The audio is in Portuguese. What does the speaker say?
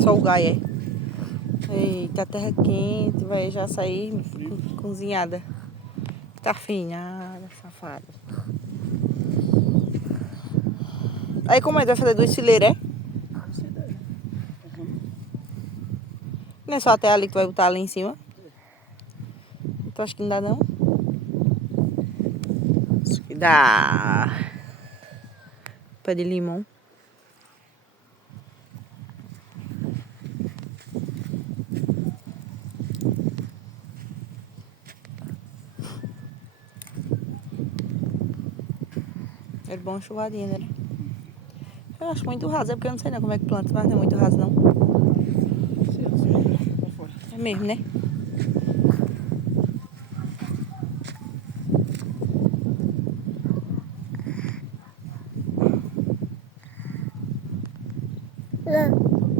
Só o gai, é. Eita, a terra quente, vai já sair cozinhada. Tá afinada, safada. Aí como é que vai fazer 2 fileiras, é? Não é só até ali que tu vai botar ali em cima? Tu acha que não dá não? Acho que dá. Pé de limão. É bom chuvadinha, né? Eu acho muito raso, é porque eu não sei não como é que planta, mas não é muito raso não. É mesmo, né? É.